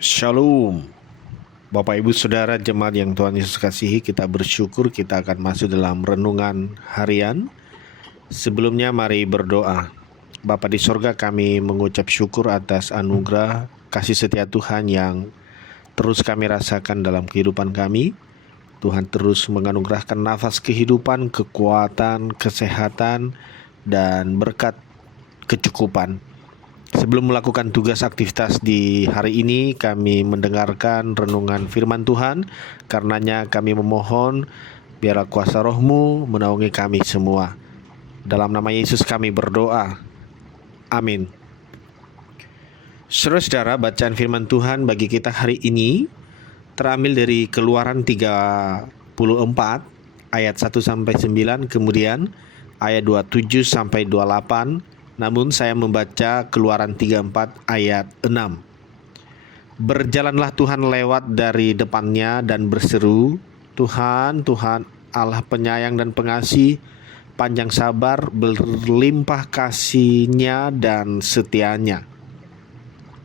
Shalom, Bapak Ibu Saudara jemaat yang Tuhan Yesus kasihi, kita bersyukur kita akan masuk dalam renungan harian. Sebelumnya mari berdoa. Bapa di sorga, kami mengucap syukur atas anugerah kasih setia Tuhan yang terus kami rasakan dalam kehidupan kami. Tuhan terus menganugerahkan nafas kehidupan, kekuatan, kesehatan, dan berkat kecukupan. Sebelum melakukan tugas aktivitas di hari ini, kami mendengarkan renungan firman Tuhan. Karenanya kami memohon, biarlah kuasa Roh-Mu menaungi kami semua. Dalam nama Yesus kami berdoa. Amin. Saudara-saudara, bacaan firman Tuhan bagi kita hari ini terambil dari Keluaran 34 ayat 1-9, kemudian ayat 27-28. Namun saya membaca Keluaran 34 ayat 6. Berjalanlah Tuhan lewat dari depannya dan berseru, Tuhan, Tuhan Allah penyayang dan pengasih, panjang sabar, berlimpah kasih-Nya dan setianya.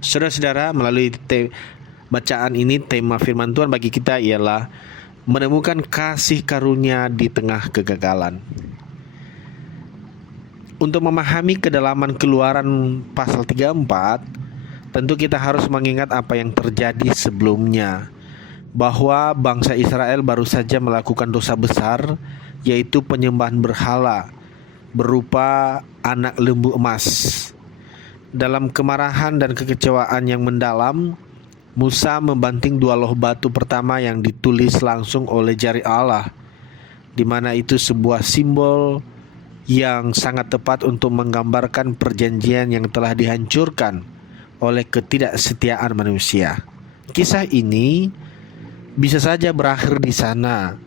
Saudara-saudara, melalui bacaan ini tema firman Tuhan bagi kita ialah menemukan kasih karunia di tengah kegagalan. Untuk memahami kedalaman Keluaran pasal 34, tentu kita harus mengingat apa yang terjadi sebelumnya, bahwa bangsa Israel baru saja melakukan dosa besar, yaitu penyembahan berhala berupa anak lembu emas. Dalam kemarahan dan kekecewaan yang mendalam, Musa membanting dua loh batu pertama yang ditulis langsung oleh jari Allah, di mana itu sebuah simbol yang sangat tepat untuk menggambarkan perjanjian yang telah dihancurkan oleh ketidaksetiaan manusia. Kisah ini bisa saja berakhir di sana.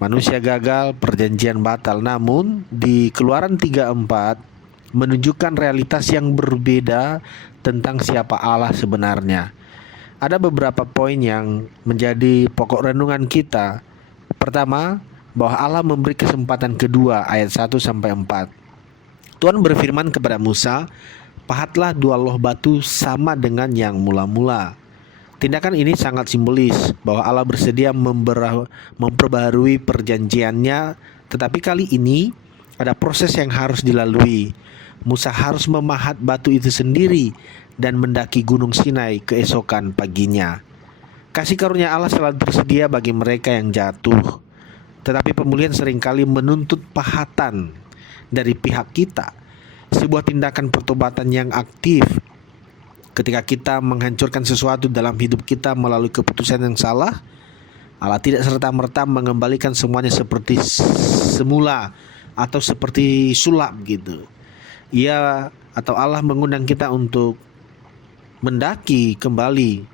Manusia gagal, perjanjian batal. Namun di Keluaran 34 menunjukkan realitas yang berbeda tentang siapa Allah sebenarnya. Ada beberapa poin yang menjadi pokok renungan kita. Pertama, bahwa Allah memberi kesempatan kedua, ayat 1-4. Tuhan berfirman kepada Musa, pahatlah dua loh batu sama dengan yang mula-mula. Tindakan ini sangat simbolis bahwa Allah bersedia memperbaharui perjanjiannya, tetapi kali ini ada proses yang harus dilalui. Musa harus memahat batu itu sendiri dan mendaki Gunung Sinai keesokan paginya. Kasih karunia Allah selalu tersedia bagi mereka yang jatuh. Tetapi pemulihan seringkali menuntut pahatan dari pihak kita, sebuah tindakan pertobatan yang aktif. Ketika kita menghancurkan sesuatu dalam hidup kita melalui keputusan yang salah, Allah tidak serta-merta mengembalikan semuanya seperti semula atau seperti sulap gitu. Ia atau Allah mengundang kita untuk mendaki kembali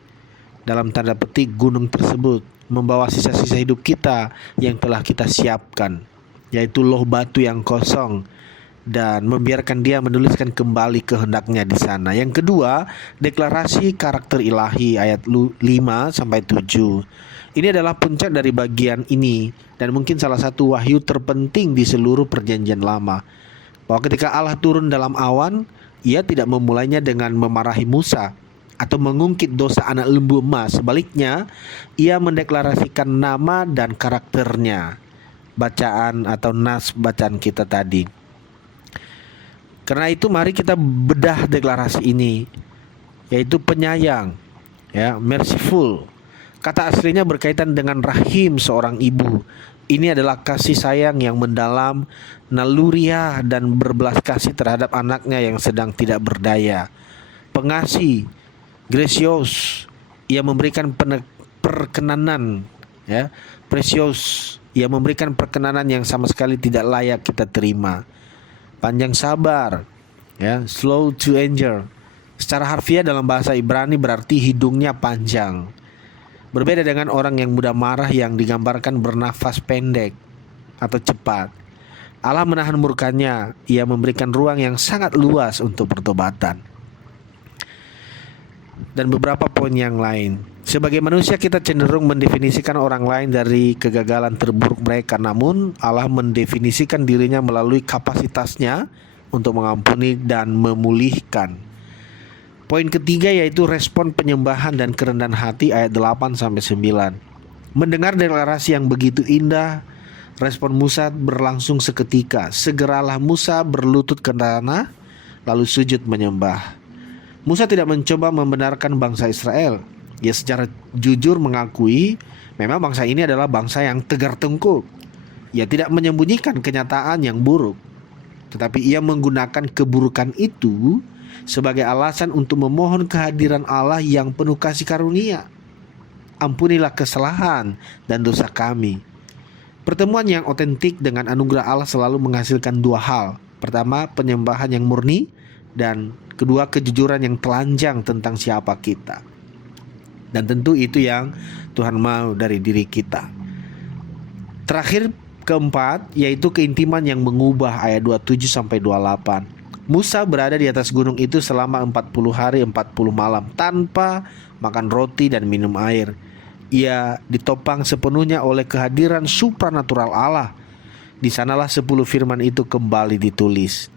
dalam tanda petik gunung tersebut, membawa sisa-sisa hidup kita yang telah kita siapkan, yaitu loh batu yang kosong, dan membiarkan Dia menuliskan kembali kehendaknya di sana. Yang kedua, deklarasi karakter ilahi ayat 5-7. Ini adalah puncak dari bagian ini dan mungkin salah satu wahyu terpenting di seluruh perjanjian lama, bahwa ketika Allah turun dalam awan, Ia tidak memulainya dengan memarahi Musa atau mengungkit dosa anak lembu emas. Sebaliknya, Ia mendeklarasikan nama dan karakternya. Bacaan atau nas bacaan kita tadi. Karena itu mari kita bedah deklarasi ini, yaitu penyayang, ya, merciful. Kata aslinya berkaitan dengan rahim seorang ibu. Ini adalah kasih sayang yang mendalam, naluriah dan berbelas kasih terhadap anaknya yang sedang tidak berdaya. Pengasih, gracious, Ia memberikan perkenanan, ya, precious, Ia memberikan perkenanan yang sama sekali tidak layak kita terima. Panjang sabar, ya, slow to anger. Secara harfiah dalam bahasa Ibrani berarti hidungnya panjang. Berbeda dengan orang yang mudah marah yang digambarkan bernafas pendek atau cepat. Allah menahan murkanya, Ia memberikan ruang yang sangat luas untuk pertobatan. Dan beberapa poin yang lain. Sebagai manusia kita cenderung mendefinisikan orang lain dari kegagalan terburuk mereka. Namun Allah mendefinisikan dirinya melalui kapasitasnya untuk mengampuni dan memulihkan. Poin ketiga yaitu respon penyembahan dan kerendahan hati ayat 8-9. Mendengar deklarasi yang begitu indah, respon Musa berlangsung seketika. Segeralah Musa berlutut ke tanah, lalu sujud menyembah. Musa tidak mencoba membenarkan bangsa Israel. Ia secara jujur mengakui memang bangsa ini adalah bangsa yang tegar tengkuk. Ia tidak menyembunyikan kenyataan yang buruk, tetapi ia menggunakan keburukan itu sebagai alasan untuk memohon kehadiran Allah yang penuh kasih karunia. Ampunilah kesalahan dan dosa kami. Pertemuan yang otentik dengan anugerah Allah selalu menghasilkan dua hal. Pertama, penyembahan yang murni, dan kedua, kejujuran yang telanjang tentang siapa kita. Dan tentu itu yang Tuhan mau dari diri kita. Terakhir, keempat, yaitu keintiman yang mengubah ayat 27-28. Musa berada di atas gunung itu selama 40 hari 40 malam tanpa makan roti dan minum air. Ia ditopang sepenuhnya oleh kehadiran supranatural Allah. Di sanalah 10 firman itu kembali ditulis.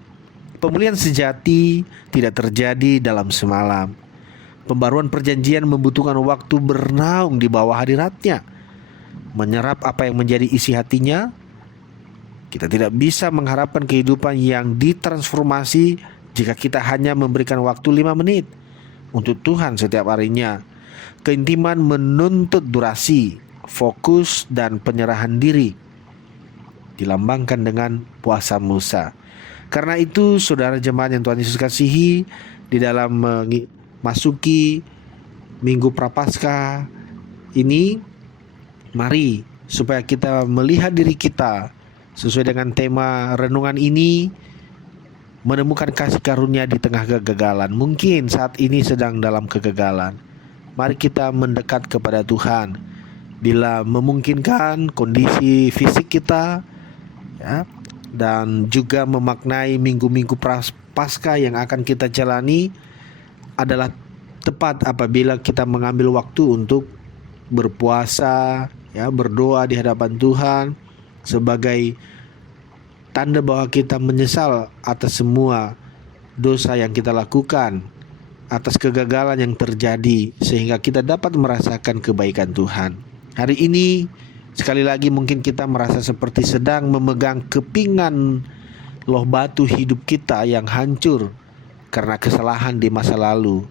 Pemulihan sejati tidak terjadi dalam semalam. Pembaruan perjanjian membutuhkan waktu bernaung di bawah hadiratnya, menyerap apa yang menjadi isi hatinya. Kita tidak bisa mengharapkan kehidupan yang ditransformasi jika kita hanya memberikan waktu 5 menit untuk Tuhan setiap harinya. Keintiman menuntut durasi, fokus, dan penyerahan diri, dilambangkan dengan puasa Musa. Karena itu, saudara jemaat yang Tuhan Yesus kasihi, di dalam memasuki Minggu Prapaskah ini, mari supaya kita melihat diri kita sesuai dengan tema renungan ini, menemukan kasih karunia di tengah kegagalan. Mungkin saat ini sedang dalam kegagalan. Mari kita mendekat kepada Tuhan. Bila memungkinkan kondisi fisik kita, ya, dan juga memaknai minggu-minggu Paskah yang akan kita jalani adalah tepat apabila kita mengambil waktu untuk berpuasa, ya, berdoa di hadapan Tuhan sebagai tanda bahwa kita menyesal atas semua dosa yang kita lakukan, atas kegagalan yang terjadi, sehingga kita dapat merasakan kebaikan Tuhan. Hari ini sekali lagi mungkin kita merasa seperti sedang memegang kepingan loh batu hidup kita yang hancur karena kesalahan di masa lalu,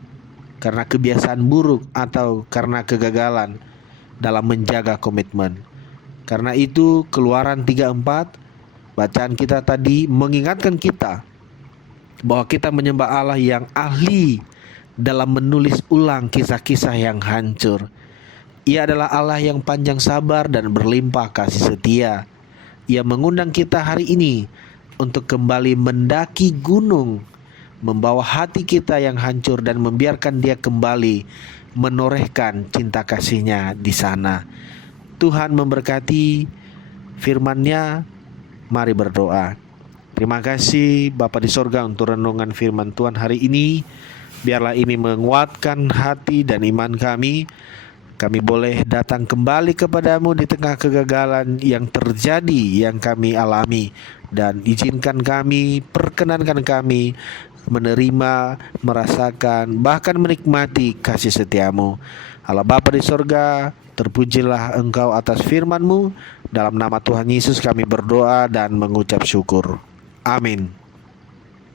karena kebiasaan buruk, atau karena kegagalan dalam menjaga komitmen. Karena itu Keluaran 3:4 bacaan kita tadi mengingatkan kita bahwa kita menyembah Allah yang ahli dalam menulis ulang kisah-kisah yang hancur. Ia adalah Allah yang panjang sabar dan berlimpah kasih setia. Ia mengundang kita hari ini untuk kembali mendaki gunung, membawa hati kita yang hancur dan membiarkan Dia kembali menorehkan cinta kasih-Nya di sana. Tuhan memberkati firman-Nya. Mari berdoa. Terima kasih Bapa di sorga untuk renungan firman Tuhan hari ini. Biarlah ini menguatkan hati dan iman kami. Kami boleh datang kembali kepadamu di tengah kegagalan yang terjadi, yang kami alami. Dan izinkan kami, perkenankan kami menerima, merasakan, bahkan menikmati kasih setiamu. Allah Bapa di sorga, terpujilah Engkau atas firman-Mu. Dalam nama Tuhan Yesus kami berdoa dan mengucap syukur. Amin.